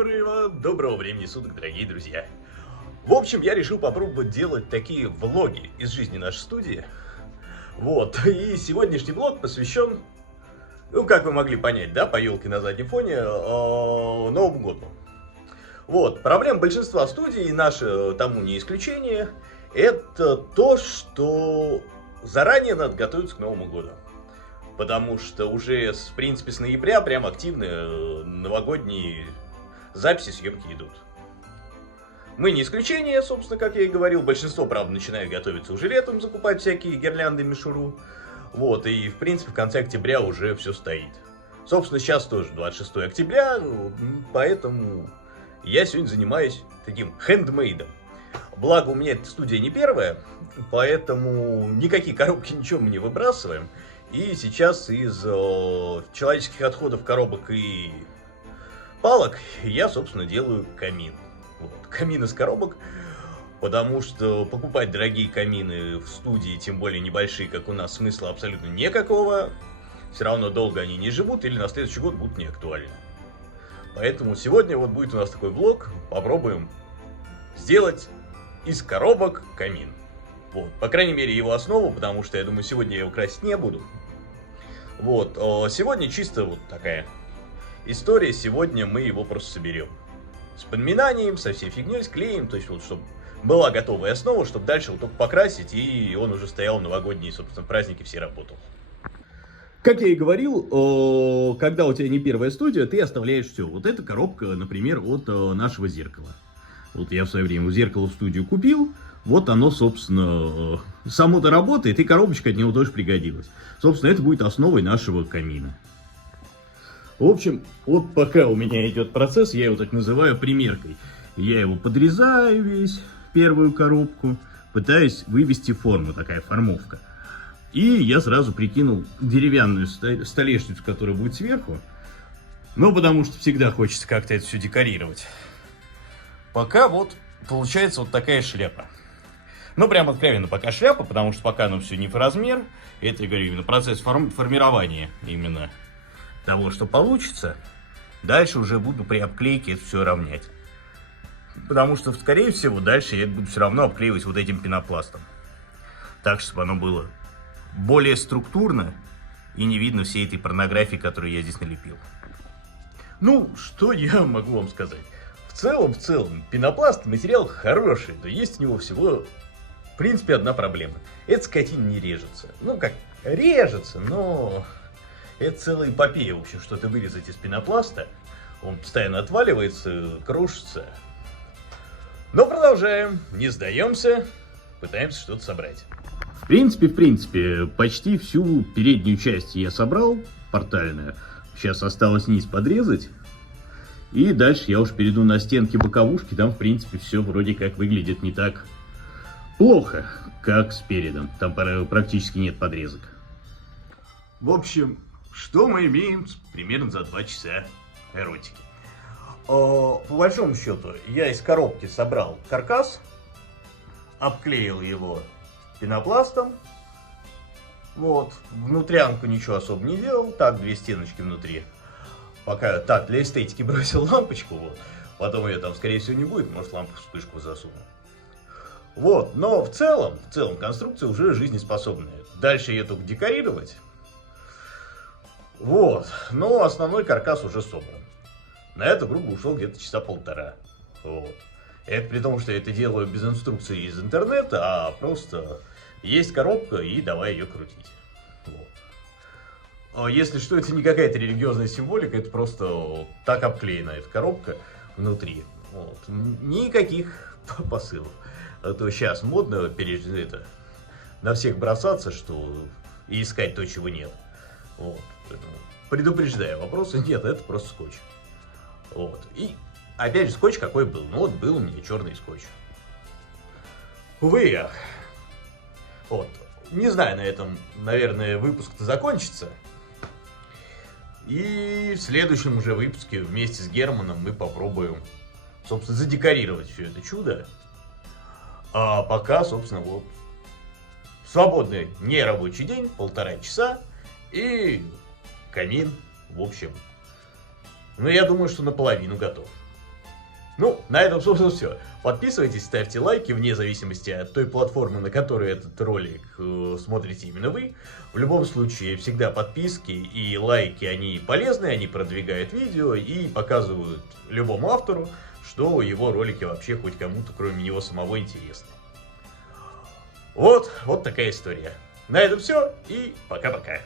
Доброго времени суток, дорогие друзья. В общем, я решил попробовать делать такие влоги из жизни нашей студии. Вот, и сегодняшний влог посвящен, ну, как вы могли понять, да, по елке на заднем фоне, Новому году. Вот, проблема большинства студий, и наша тому не исключение, это то, что заранее надо готовиться к Новому году. Потому что уже, в принципе, с ноября прям активно новогодние записи, съемки идут. Мы не исключение, собственно, как я и говорил. Большинство, правда, начинает готовиться уже летом, закупать всякие гирлянды, мишуру. Вот, и, в принципе, в конце октября уже все стоит. Собственно, сейчас тоже 26 октября, поэтому я сегодня занимаюсь таким хендмейдом. Благо, у меня эта студия не первая, поэтому никакие коробки, ничего мы не выбрасываем. И сейчас из человеческих отходов, коробок и палок я, собственно, делаю камин. Вот. Камин из коробок, потому что покупать дорогие камины в студии, тем более небольшие, как у нас, смысла абсолютно никакого. Все равно долго они не живут или на следующий год будут неактуальны. Поэтому сегодня вот будет у нас такой влог. Попробуем сделать из коробок камин. Вот. По крайней мере, его основу, потому что, я думаю, сегодня я его красить не буду. Вот. Сегодня чисто вот такая история. Сегодня мы его просто соберем. С подминанием, со всей фигней, склеим. То есть, вот, чтобы была готовая основа, чтобы дальше вот только покрасить, и он уже стоял в новогодние, собственно, праздники, все работал. Как я и говорил, когда у тебя не первая студия, ты оставляешь все. Вот эта коробка, например, от нашего зеркала. Вот я в свое время зеркало в студию купил. Вот оно, собственно, само-то работает, и коробочка от него тоже пригодилась. Собственно, это будет основой нашего камина. В общем, вот пока у меня идет процесс, я его так называю примеркой. Я его подрезаю весь, первую коробку, пытаюсь вывести форму, такая формовка. И я сразу прикинул деревянную столешницу, которая будет сверху. Ну, потому что всегда хочется как-то это все декорировать. Пока вот получается вот такая шляпа. Ну, прям откровенно пока шляпа, потому что пока оно все не в размер. Это, я говорю, именно процесс формирования именно того, что получится. Дальше уже буду при обклейке это все равнять. Потому что, скорее всего, дальше я буду все равно обклеивать вот этим пенопластом. Так, чтобы оно было более структурно и не видно всей этой порнографии, которую я здесь налепил. Ну, что я могу вам сказать? В целом, пенопласт материал хороший, но есть у него всего, в принципе, одна проблема. Эта скотина не режется. Ну, как, режется, но это целая эпопея, в общем, что-то вырезать из пенопласта. Он постоянно отваливается, крушится. Но продолжаем, не сдаемся, пытаемся что-то собрать. В принципе, почти всю переднюю часть я собрал, портальную. Сейчас осталось низ подрезать. И дальше я уж перейду на стенки боковушки. Там, в принципе, все вроде как выглядит не так плохо, как спереди. Там практически нет подрезок. В общем, что мы имеем примерно за 2 часа эротики? По большому счету, я из коробки собрал каркас, обклеил его пенопластом. Вот, внутрянку ничего особо не делал. Так, 2 стеночки внутри. Пока так, для эстетики бросил лампочку, вот. Потом ее там, скорее всего, не будет, может, лампу-вспышку засуну. Вот, но в целом конструкция уже жизнеспособная. Дальше ее только декорировать. Вот, но основной каркас уже собран. На это, грубо, ушел где-то часа полтора. Вот. Это при том, что я это делаю без инструкции из интернета, а просто есть коробка и давай ее крутить. Вот. Если что, это не какая-то религиозная символика, это просто так обклеена эта коробка внутри. Вот. Никаких посылов. А то сейчас модно на всех бросаться, что и искать то, чего нет. Вот. Предупреждаю, вопроса нет, это просто скотч. Вот. И опять же, скотч какой был? Ну вот был у меня черный скотч. Увы, ах. Вот. Не знаю, на этом, наверное, выпуск-то закончится. И в следующем уже выпуске вместе с Германом мы попробуем, собственно, задекорировать все это чудо. А пока, собственно, вот свободный нерабочий день, 1,5 часа и камин, в общем. Ну, я думаю, что наполовину готов. Ну, на этом, собственно, все. Подписывайтесь, ставьте лайки, вне зависимости от той платформы, на которой этот ролик смотрите именно вы. В любом случае, всегда подписки и лайки, они полезны, они продвигают видео и показывают любому автору, что его ролики вообще хоть кому-то, кроме него самого, интересны. Вот такая история. На этом все и пока-пока.